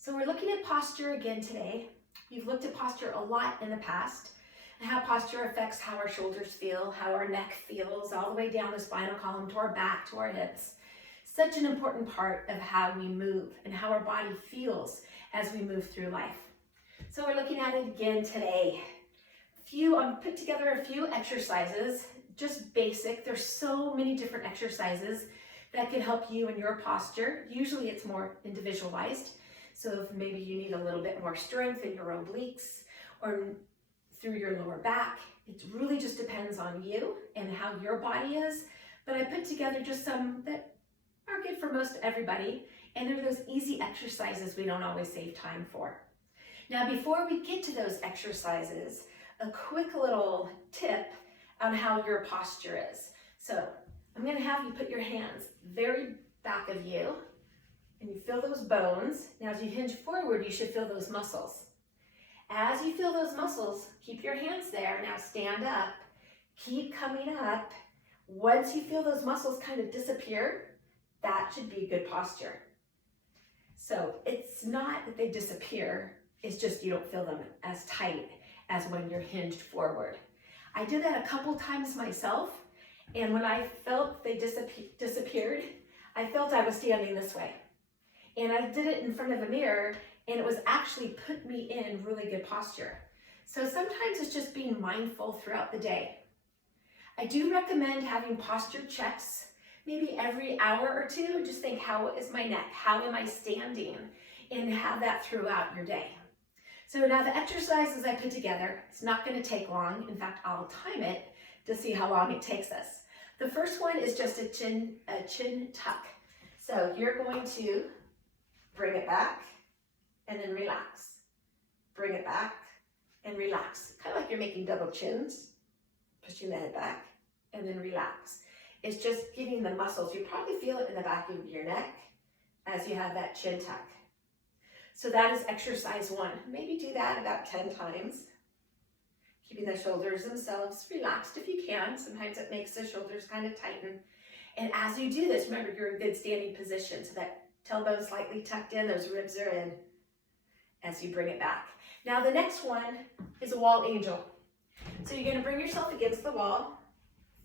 So we're looking at posture again today. We've looked at posture a lot in the past and how posture affects how our shoulders feel, how our neck feels, all the way down the spinal column to our back, to our hips. Such an important part of how we move and how our body feels as we move through life. So we're looking at it again today. Put together a few exercises, just basic. There's so many different exercises that can help you in your posture. Usually it's more individualized. So if maybe you need a little bit more strength in your obliques or through your lower back, it really just depends on you and how your body is. But I put together just some that are good for most everybody. And they're those easy exercises we don't always save time for. Now, before we get to those exercises, a quick little tip on how your posture is. So I'm going to have you put your hands very back of you and you feel those bones. Now, as you hinge forward, you should feel those muscles. As you feel those muscles, keep your hands there. Now stand up, keep coming up. Once you feel those muscles kind of disappear, that should be good posture. So it's not that they disappear, it's just you don't feel them as tight as when you're hinged forward. I did that a couple times myself, and when I felt they disappeared, I felt I was standing this way. And I did it in front of a mirror, and it was actually put me in really good posture. So sometimes it's just being mindful throughout the day. I do recommend having posture checks, maybe every hour or two. Just think, how is my neck? How am I standing? And have that throughout your day. So now the exercises I put together, it's not going to take long. In fact, I'll time it to see how long it takes us. The first one is just a chin tuck. So you're going to bring it back and then relax. Bring it back and relax. Kind of like you're making double chins, pushing the head back and then relax. It's just getting the muscles. You probably feel it in the back of your neck as you have that chin tuck. So that is exercise one. Maybe do that about 10 times. Keeping the shoulders themselves relaxed if you can. Sometimes it makes the shoulders kind of tighten. And as you do this, remember you're in good standing position. So that tailbone slightly tucked in, those ribs are in as you bring it back. Now the next one is a wall angel. So you're gonna bring yourself against the wall,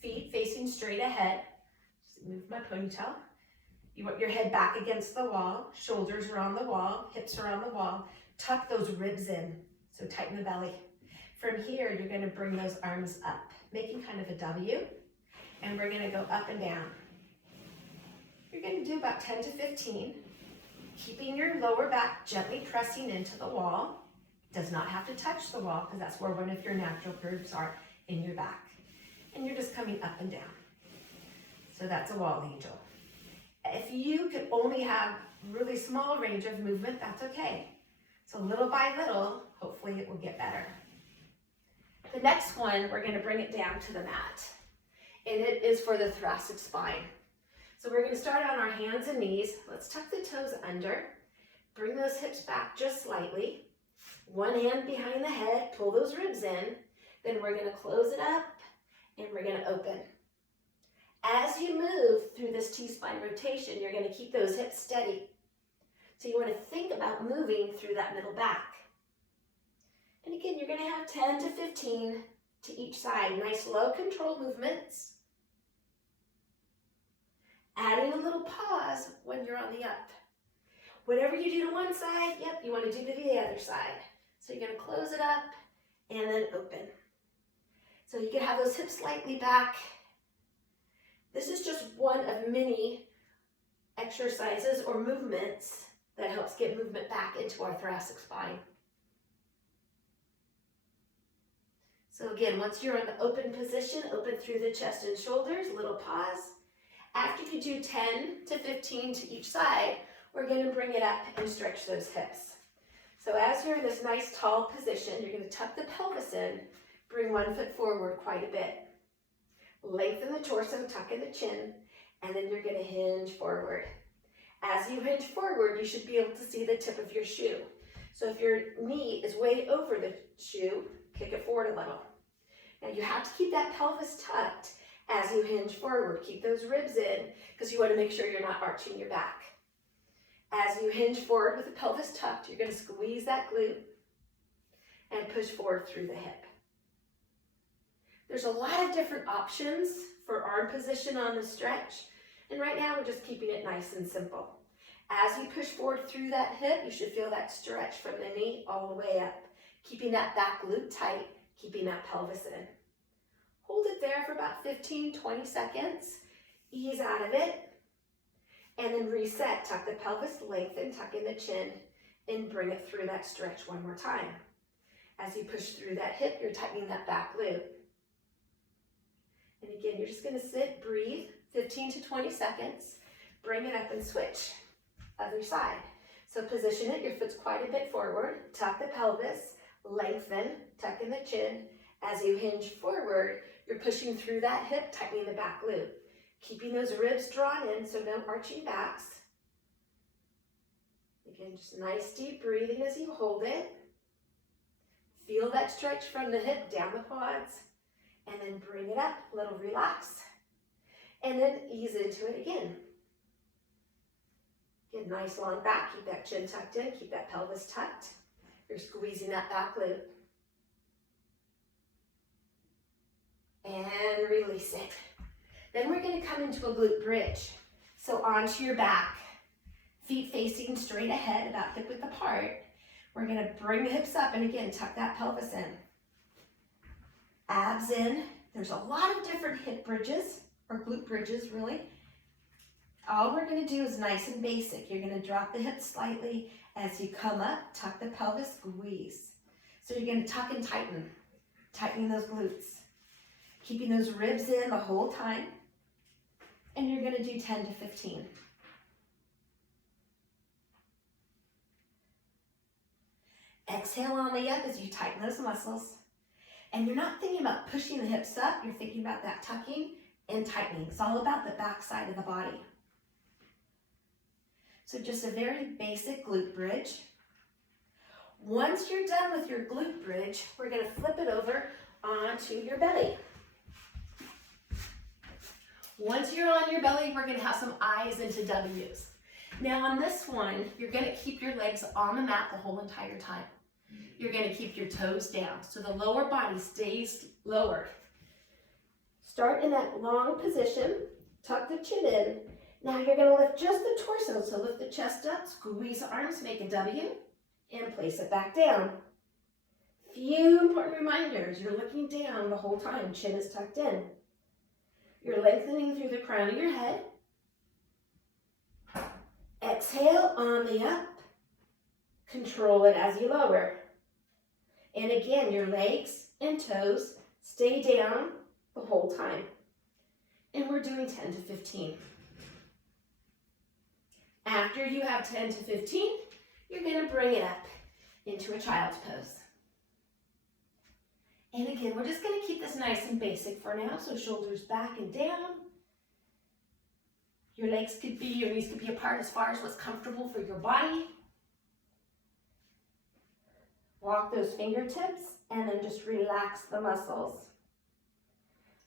feet facing straight ahead. Just move my ponytail. You want your head back against the wall, shoulders are on the wall, hips are on the wall. Tuck those ribs in, so tighten the belly. From here, you're gonna bring those arms up, making kind of a W, and we're gonna go up and down. You're gonna do about 10 to 15, keeping your lower back gently pressing into the wall. Does not have to touch the wall, because that's where one of your natural grooves are in your back. And you're just coming up and down. So that's a wall angel. If you could only have really small range of movement, that's okay. So little by little, hopefully it will get better. The next one, we're gonna bring it down to the mat. And it is for the thoracic spine. So we're gonna start on our hands and knees. Let's tuck the toes under. Bring those hips back just slightly. One hand behind the head, pull those ribs in. Then we're gonna close it up and we're gonna open. As you move through this T-spine rotation, you're gonna keep those hips steady. So you wanna think about moving through that middle back. And again, you're gonna have 10 to 15 to each side. Nice low control movements. Adding a little pause when you're on the up. Whatever you do to one side, yep, you wanna do to the other side. So you're gonna close it up and then open. So you can have those hips slightly back. This is just one of many exercises or movements that helps get movement back into our thoracic spine. So again, once you're in the open position, open through the chest and shoulders, little pause. After you do 10 to 15 to each side, we're gonna bring it up and stretch those hips. So as you're in this nice tall position, you're gonna tuck the pelvis in, bring one foot forward quite a bit. Lengthen the torso, tuck in the chin, and then you're gonna hinge forward. As you hinge forward, you should be able to see the tip of your shoe. So if your knee is way over the shoe, kick it forward a little. Now you have to keep that pelvis tucked as you hinge forward. Keep those ribs in because you want to make sure you're not arching your back. As you hinge forward with the pelvis tucked, you're going to squeeze that glute and push forward through the hip. There's a lot of different options for arm position on the stretch, and right now we're just keeping it nice and simple. As you push forward through that hip, you should feel that stretch from the knee all the way up, keeping that back glute tight, keeping that pelvis in. Hold it there for about 15-20 seconds, ease out of it, and then reset. Tuck the pelvis, lengthen, tuck in the chin, and bring it through that stretch one more time. As you push through that hip, you're tightening that back glute. And again, you're just going to sit, breathe, 15 to 20 seconds, bring it up and switch. Other side. So position it, your foot's quite a bit forward, tuck the pelvis, lengthen, tuck in the chin. As you hinge forward, you're pushing through that hip, tightening the back glute. Keeping those ribs drawn in, so no arching backs. Again, just nice deep breathing as you hold it. Feel that stretch from the hip down the quads, and then bring it up, a little relax, and then ease into it again. Get nice long back, keep that chin tucked in, keep that pelvis tucked. You're squeezing that back glute. And release it. Then we're going to come into a glute bridge. So onto your back, feet facing straight ahead, about hip width apart. We're going to bring the hips up and again, tuck that pelvis in. Abs in. There's a lot of different hip bridges, or glute bridges really. All we're going to do is nice and basic. You're going to drop the hips slightly. As you come up, tuck the pelvis, squeeze. So you're going to tuck and tighten, tightening those glutes. Keeping those ribs in the whole time. And you're going to do 10 to 15. Exhale on the up as you tighten those muscles. And you're not thinking about pushing the hips up, you're thinking about that tucking and tightening. It's all about the back side of the body. So just a very basic glute bridge. Once you're done with your glute bridge, we're going to flip it over onto your belly. Once you're on your belly, we're going to have some I's into W's. Now on this one, you're going to keep your legs on the mat the whole entire time. You're going to keep your toes down, so the lower body stays lower. Start in that long position, tuck the chin in. Now you're going to lift just the torso, so lift the chest up, squeeze the arms, make a W, and place it back down. Few important reminders. You're looking down the whole time, chin is tucked in. You're lengthening through the crown of your head. Exhale on the up. Control it as you lower. And again, your legs and toes stay down the whole time. And we're doing 10 to 15. After you have 10 to 15, you're going to bring it up into a child's pose. And again, we're just going to keep this nice and basic for now. So shoulders back and down. Your knees could be apart as far as what's comfortable for your body. Walk those fingertips and then just relax the muscles.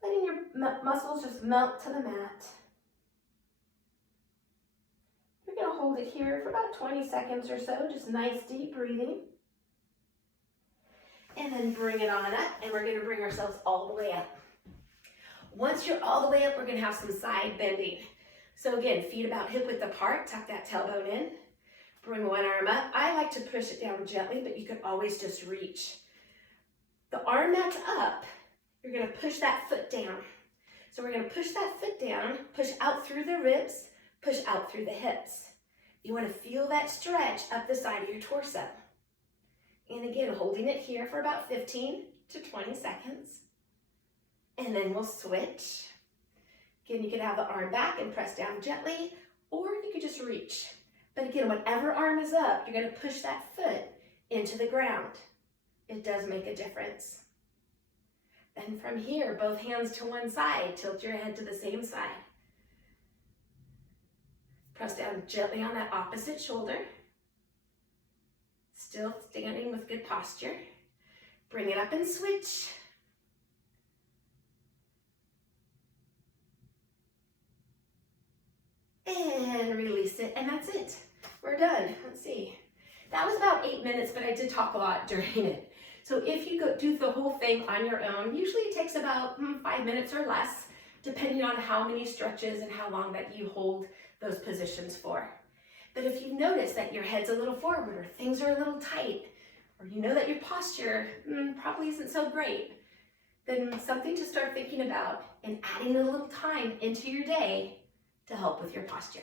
Letting your muscles just melt to the mat. We're going to hold it here for about 20 seconds or so, just nice deep breathing. And then bring it on up, and we're going to bring ourselves all the way up. Once you're all the way up, we're going to have some side bending. So again, feet about hip width apart, tuck that tailbone in. Bring one arm up. I like to push it down gently, but you can always just reach. The arm that's up, you're going to push that foot down. So we're going to push that foot down, push out through the ribs, push out through the hips. You want to feel that stretch up the side of your torso. And again, holding it here for about 15 to 20 seconds. And then we'll switch. Again, you can have the arm back and press down gently, or you could just reach. But again, whatever arm is up, you're going to push that foot into the ground. It does make a difference. Then from here, both hands to one side, tilt your head to the same side. Press down gently on that opposite shoulder. Still standing with good posture. Bring it up and switch. And release it, and that's it. we're done. Let's see. That was about 8 minutes, but I did talk a lot during it. So if you do the whole thing on your own, usually it takes about 5 minutes or less, depending on how many stretches and how long that you hold those positions for. But if you notice that your head's a little forward or things are a little tight, or you know that your posture probably isn't so great, then something to start thinking about and adding a little time into your day to help with your posture.